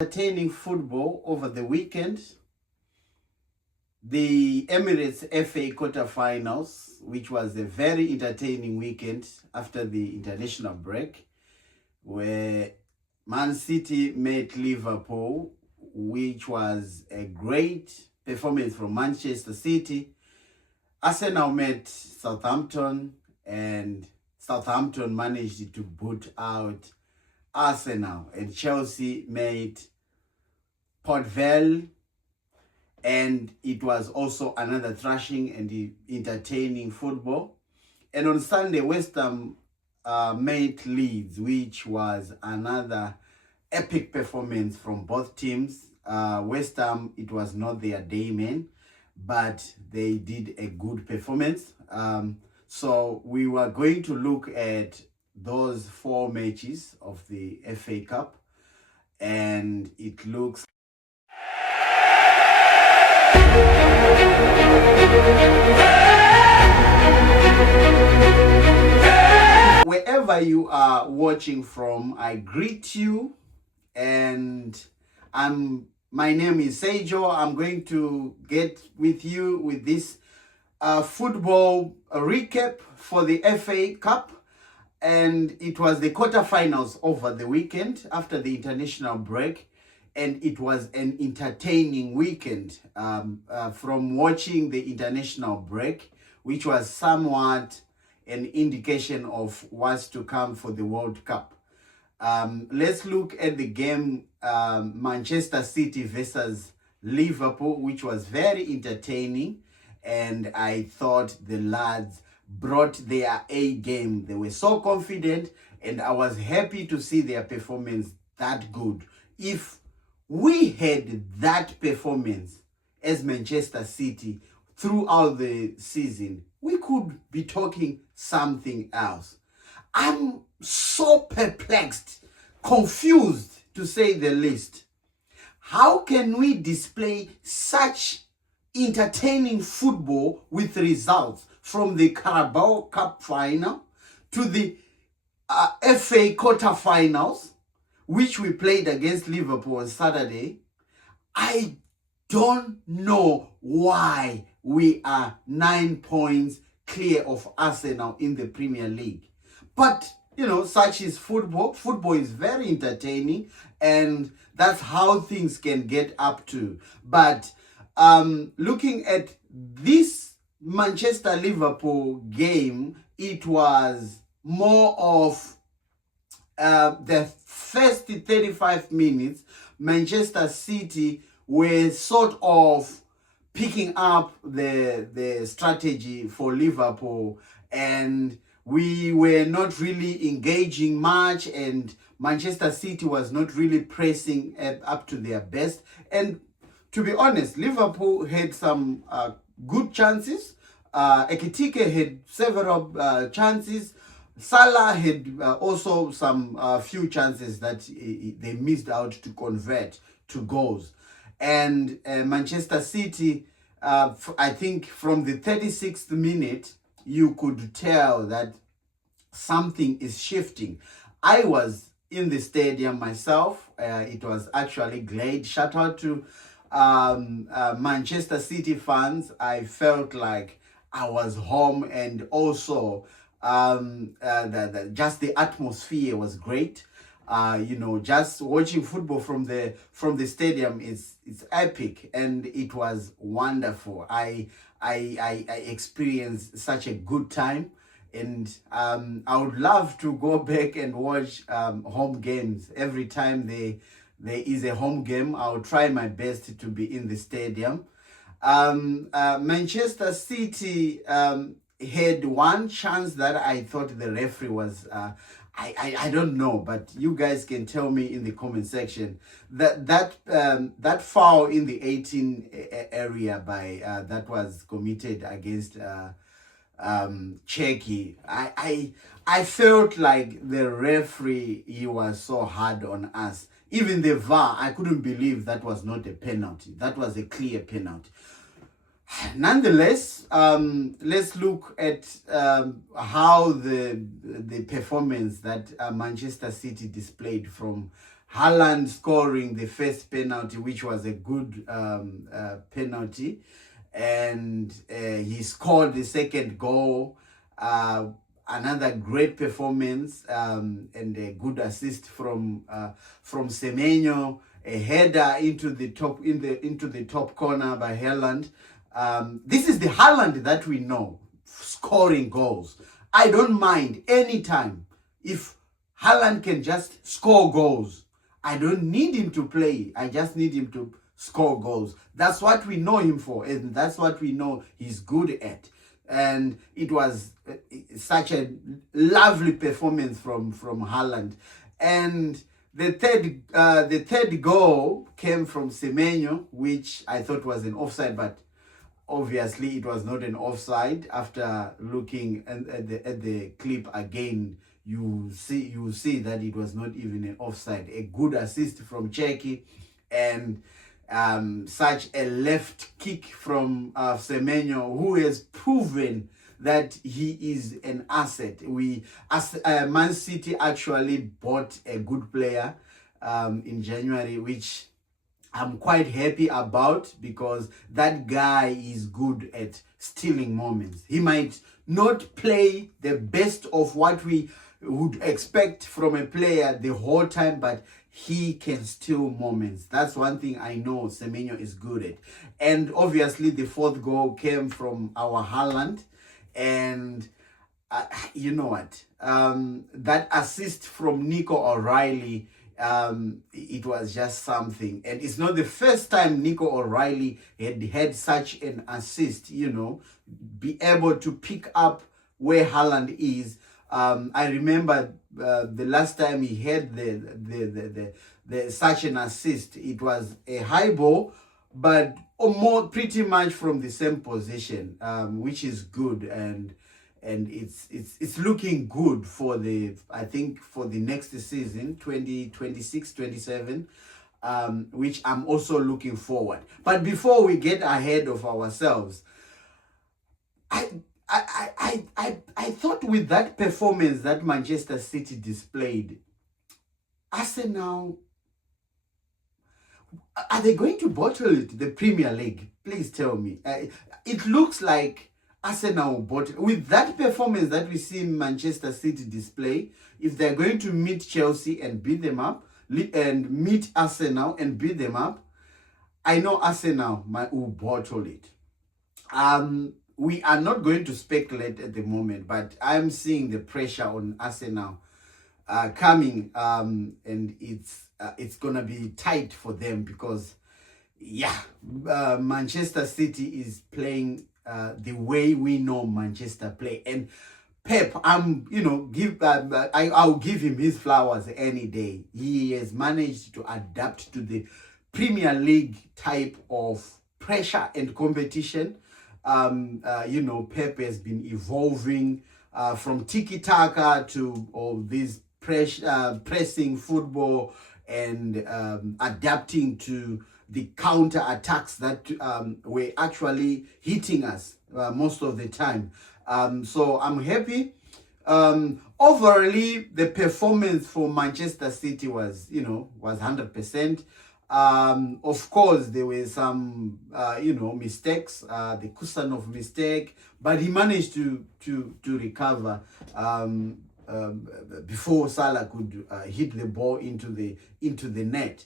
Entertaining football over the weekend. The Emirates FA quarterfinals, which was a very entertaining weekend after the international break, where Man City met Liverpool, which was a great performance from Manchester City. Arsenal met Southampton, and Southampton managed to boot out Arsenal, and Chelsea met Port Vale, and it was also another thrashing and entertaining football. And on Sunday, West Ham met Leeds, which was another epic performance from both teams. West Ham, it was not their day, man, but they did a good performance. So we were going to look at those 4 matches of the FA Cup, and it looks wherever you are watching from, I greet you, and my name is Seijo. I'm going to get with you with this football recap for the FA Cup. And it was the quarterfinals over the weekend after the international break, and it was an entertaining weekend from watching the international break, which was somewhat an indication of what's to come for the World Cup. Let's look at the game Manchester City versus Liverpool, which was very entertaining, and I thought the lads brought their A game. They were so confident, and I was happy to see their performance that good. If we had that performance as Manchester City throughout the season, we could be talking something else. I'm so perplexed, confused to say the least. How can we display such entertaining football with results from the Carabao Cup final to the FA quarterfinals, which we played against Liverpool on Saturday? I don't know why we are 9 points clear of Arsenal in the Premier League. But, such is football. Football is very entertaining, and that's how things can get up to. But looking at this Manchester-Liverpool game, it was more of the first 35 minutes, Manchester City were sort of picking up the strategy for Liverpool, and we were not really engaging much, and Manchester City was not really pressing up to their best. And to be honest, Liverpool had some good chances. Ekitike had several chances. Salah had also some few chances that they missed out to convert to goals. And Manchester City, I think from the 36th minute, you could tell that something is shifting. I was in the stadium myself. It was actually great. Shout out to Manchester City fans. I felt like I was home, and also just the atmosphere was great. Just watching football from the stadium is epic, and it was wonderful. I experienced such a good time, and I would love to go back and watch home games every time there is a home game. I'll try my best to be in the stadium. Manchester City had one chance that I thought the referee was I don't know, but you guys can tell me in the comment section. That foul in the 18 area by that was committed against Czechia. I felt like the referee, he was so hard on us. Even the VAR, I couldn't believe that was not a penalty. That was a clear penalty. Nonetheless, let's look at how the performance that Manchester City displayed from Haaland scoring the first penalty, which was a good penalty, and he scored the second goal. Another great performance, and a good assist from Semenyo, a header into the top corner by Haaland. This is the Haaland that we know, scoring goals. I don't mind anytime if Haaland can just score goals. I don't need him to play. I just need him to score goals. That's what we know him for, and that's what we know he's good at. And it was such a lovely performance from Haaland. And the third goal came from Semenyo, which I thought was an offside, but obviously it was not an offside. After looking at the clip again, you see that it was not even an offside. A good assist from Czechia, and such a left kick from Semenyo, who has proven that he is an asset. Man City actually bought a good player in January, which I'm quite happy about, because that guy is good at stealing moments. He might not play the best of what we would expect from a player the whole time, but he can steal moments. That's one thing I know Semenyo is good at. And obviously the fourth goal came from our Haaland. And you know what? That assist from Nico O'Reilly, it was just something. And it's not the first time Nico O'Reilly had such an assist, be able to pick up where Haaland is. I remember the last time he had the such an assist, it was a high ball, but pretty much from the same position, which is good, and it's looking good for I think for the next season, 2026-27, which I'm also looking forward. But before we get ahead of ourselves, I thought with that performance that Manchester City displayed, Arsenal, are they going to bottle it, the Premier League? Please tell me. It looks like Arsenal bottle with that performance that we see Manchester City display. If they're going to meet Chelsea and beat them up, and meet Arsenal and beat them up, I know Arsenal will bottle it. We are not going to speculate at the moment, but I'm seeing the pressure on Arsenal coming, and it's gonna be tight for them, because Manchester City is playing the way we know Manchester play. And Pep, I'll give him his flowers any day. He has managed to adapt to the Premier League type of pressure and competition. Pep has been evolving from tiki-taka to all this pressing football, and adapting to the counter attacks that were actually hitting us most of the time. So I'm happy. Overall, the performance for Manchester City was 100%. Of course, there were some, mistakes, the Kusanov mistake, but he managed to recover before Salah could hit the ball into the net.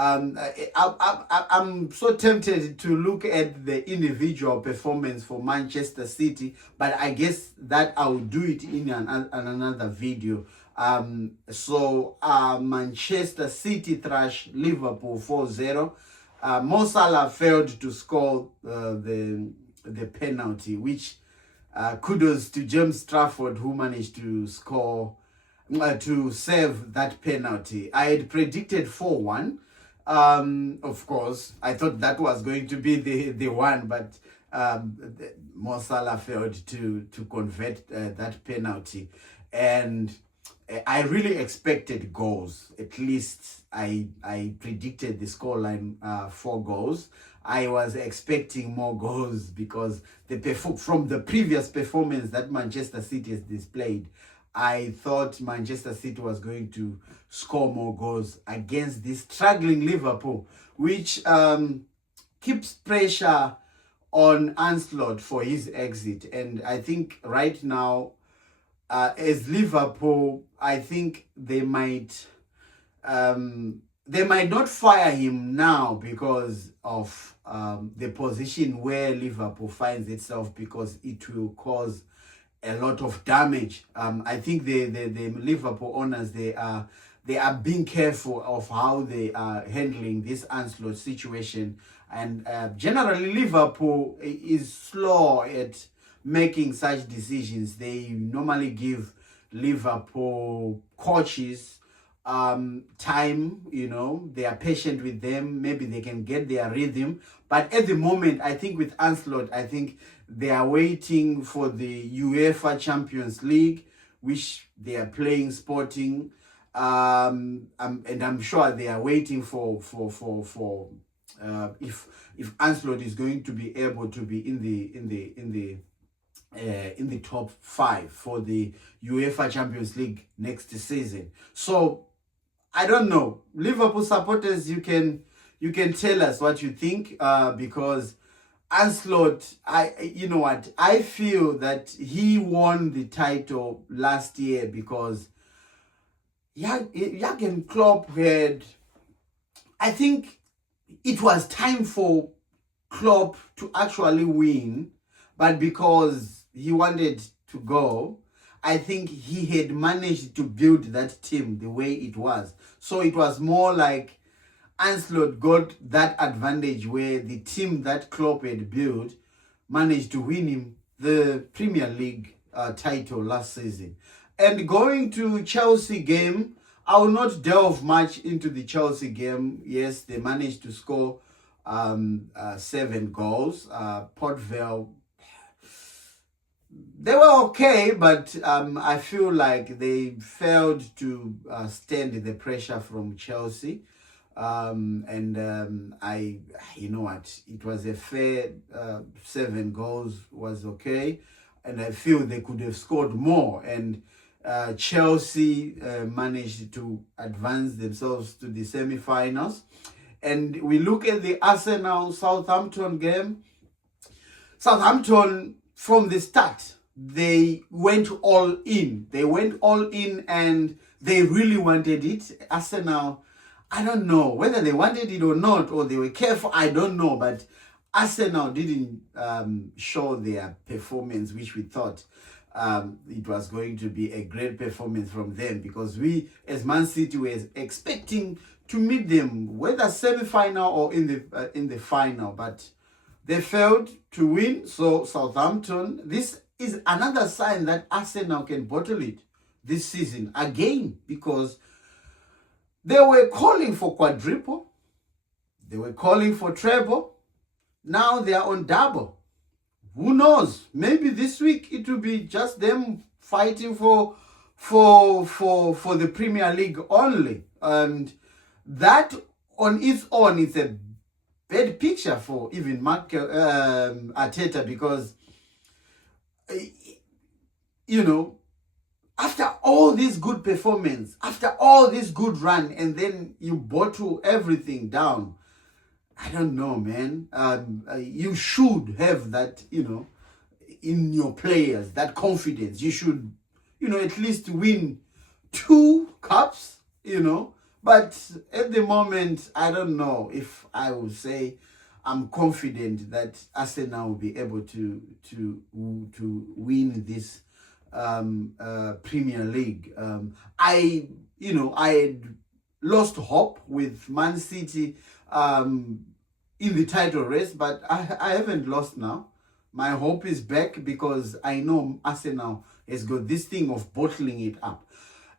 I'm so tempted to look at the individual performance for Manchester City, but I guess that I will do it in another video. Manchester City thrashed Liverpool 4-0. Mo Salah failed to score the penalty, which kudos to James Trafford, who managed to score, to save that penalty. I had predicted 4-1. Of course, I thought that was going to be the one, but Mo Salah failed to convert that penalty. And I really expected goals. At least I predicted the scoreline 4 goals. I was expecting more goals, because from the previous performance that Manchester City has displayed, I thought Manchester City was going to score more goals against this struggling Liverpool, which keeps pressure on Ancelotti for his exit. And I think right now, as Liverpool, I think they might not fire him now because of the position where Liverpool finds itself, because it will cause a lot of damage. I think the Liverpool owners, they are being careful of how they are handling this Ancelotti situation, and generally Liverpool is slow at making such decisions. They normally give Liverpool coaches time, they are patient with them. Maybe they can get their rhythm. But at the moment, I think with Ancelotti, I think they are waiting for the UEFA Champions League, which they are playing Sporting. And I'm sure they are waiting for if Ancelotti is going to be able to be in the top 5 for the UEFA Champions League next season. So I don't know. Liverpool supporters, you can tell us what you think, because Ancelotti, you know what, I feel that he won the title last year because Jurgen Klopp had, I think it was time for Klopp to actually win, but because he wanted to go, I think he had managed to build that team the way it was. So it was more like Ancelotti got that advantage where the team that Klopp had built managed to win him the Premier League title last season. And going to Chelsea game, I will not delve much into the Chelsea game. Yes, they managed to score 7 goals. Port Vale, they were okay, but I feel like they failed to stand the pressure from Chelsea. You know what, it was a fair 7 goals was okay, and I feel they could have scored more. And Chelsea managed to advance themselves to the semi-finals. And we look at the Arsenal-Southampton game. Southampton, from the start, they went all in. They went all in and they really wanted it. Arsenal, I don't know whether they wanted it or not, or they were careful, I don't know. But Arsenal didn't show their performance, which we thought it was going to be a great performance from them, because we, as Man City, were expecting to meet them, whether semi-final or in the final. But they failed to win. So Southampton, this is another sign that Arsenal can bottle it this season again, because they were calling for quadruple, they were calling for treble. Now they are on double. Who knows? Maybe this week it will be just them fighting for the Premier League only, and that on its own is a bad picture for even Arteta, because after all this good performance, after all this good run, and then you bottle everything down, I don't know, man. You should have that, in your players, that confidence. You should, at least win 2 cups, But at the moment, I don't know if I would say I'm confident that Arsenal will be able to win this Premier League. I had lost hope with Man City in the title race, but I haven't lost now. My hope is back, because I know Arsenal has got this thing of bottling it up.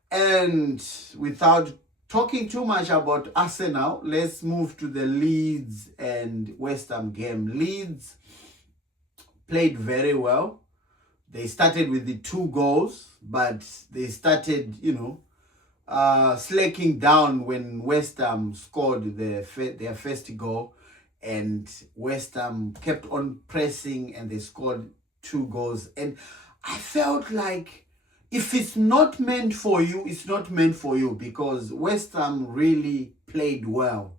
And without talking too much about Arsenal, let's move to the Leeds and West Ham game. Leeds played very well. They started with the 2 goals, but they started, slacking down when West Ham scored their first goal, and West Ham kept on pressing and they scored 2 goals. And I felt like if it's not meant for you, it's not meant for you, because West Ham really played well.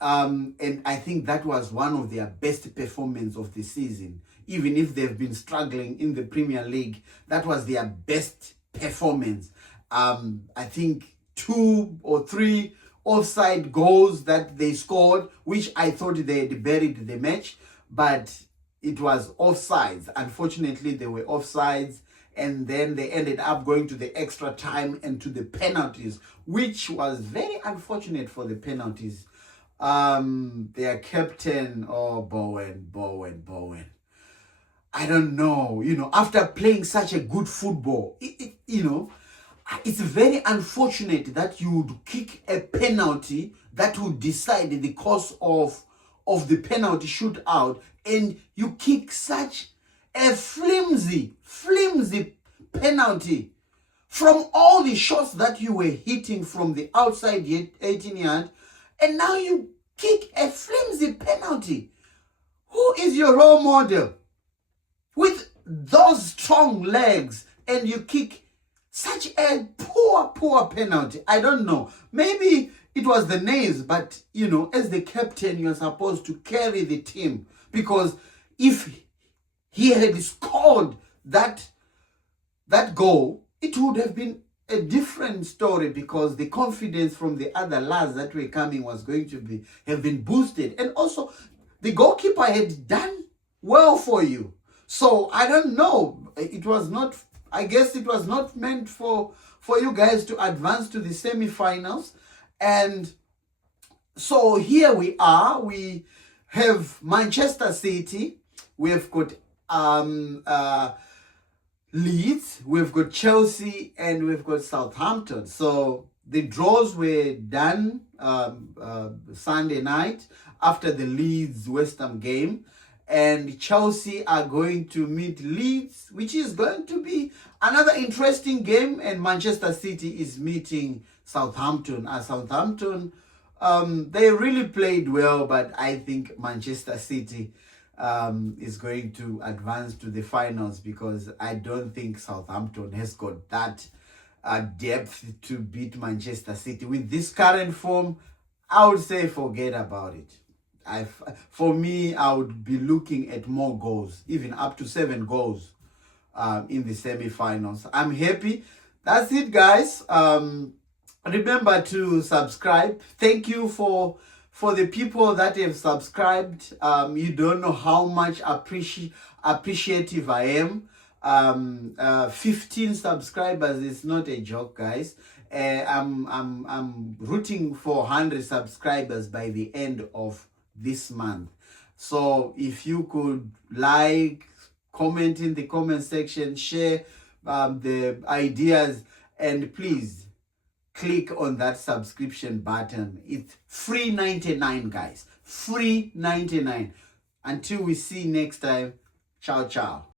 And I think that was one of their best performances of the season. Even if they've been struggling in the Premier League, that was their best performance. I think 2 or 3 offside goals that they scored, which I thought they had buried the match, but it was offsides. Unfortunately, they were offsides, and then they ended up going to the extra time and to the penalties, which was very unfortunate for the penalties. Their captain, Bowen. I don't know, after playing such a good football, it's very unfortunate that you would kick a penalty that would decide the course of the penalty shootout, and you kick such a flimsy penalty from all the shots that you were hitting from the outside 18 yard, and now you kick a flimsy penalty. Who is your role model? With those strong legs, and you kick such a poor penalty. I don't know. Maybe it was the names, but as the captain, you're supposed to carry the team, because if he had scored that goal, it would have been a different story, because the confidence from the other lads that were coming was going to have been boosted, and also the goalkeeper had done well for you. So I don't know. I guess it was not meant for you guys to advance to the semi-finals. And so here we are. We have Manchester City. We've got Leeds. We've got Chelsea, and we've got Southampton. So the draws were done Sunday night after the Leeds West Ham game. And Chelsea are going to meet Leeds, which is going to be another interesting game. And Manchester City is meeting Southampton. Southampton, they really played well, but I think Manchester City is going to advance to the finals, because I don't think Southampton has got that depth to beat Manchester City. With this current form, I would say forget about it. For me, I would be looking at more goals, even up to 7 goals in the semi-finals. I'm happy. That's it, guys. Remember to subscribe. Thank you for the people that have subscribed. You don't know how much appreciative I am. 15 subscribers is not a joke, guys. I'm rooting for 100 subscribers by the end of this month. So if you could comment in the comment section, share the ideas, and please click on that subscription button. It's free 99, guys. Free 99. Until we see next time, ciao.